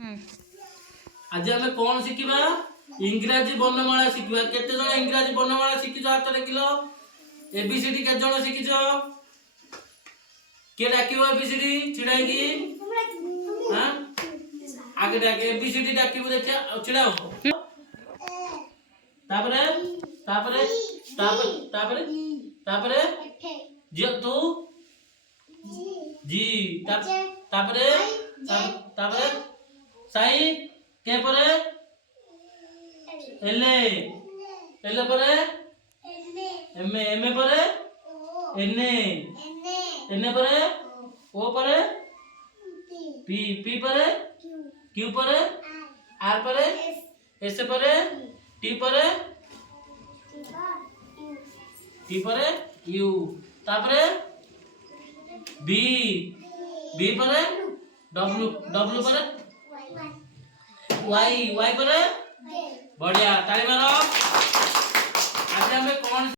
आज आम कौन शिखा इंग्राजी वर्णमाला शिखा केते जण इंग्राजी वर्णमाला शिखिछ हाथ देखिल एबीसीडी केते जण शिखिछ के डाकिबो एबीसीडी छिडाई हां आगे डाके एबीसीडी डाकिबो देखिया छिडाओ तापरे तापरे तापरे तापरे तापरे जे तू जी तापरे तापरे साई के परे एले एले परे एमे एमे परे एने एने परे ओ परे पी पी परे क्यू परे आर परे एस परे टी परे यू तापरे बी बी परे डब्ल्यू डब्ल्यू परे वाई वाई परे बढ़िया ताली मारो।